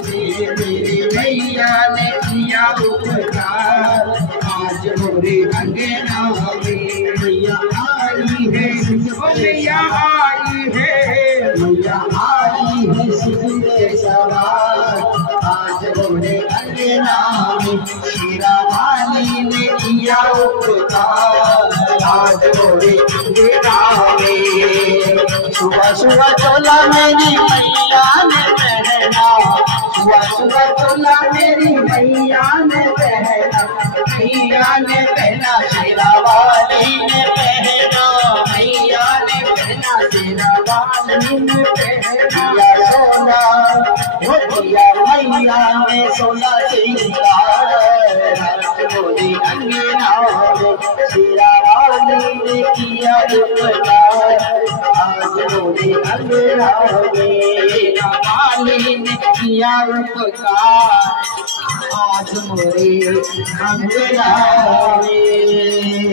मेरी मैया ने किया उपकार, आज मोरे अंगना में मैया आई है, मैया आई है, मैया आई है सिंदूर सवार, आज मोरे अंगना में शेरा वाली ने किया उपकार, आज मोरे अंगना में। सुबह सुबह चोला मेरी मैया ने पहना, सुबह सुबह चोला मेरी मैया ने पहना, मैया ने पहना शेरा वाली ने पहना, मैया ने पहना शेरा वाली ने पहना सोना, वो दिया मैया ने सोना सिंगार, मोरी अंगना में शेरा वाली ने किया उपकार, आज मोरे अंगना में वाली ने किया उपकार, आज मोरे अंगना में।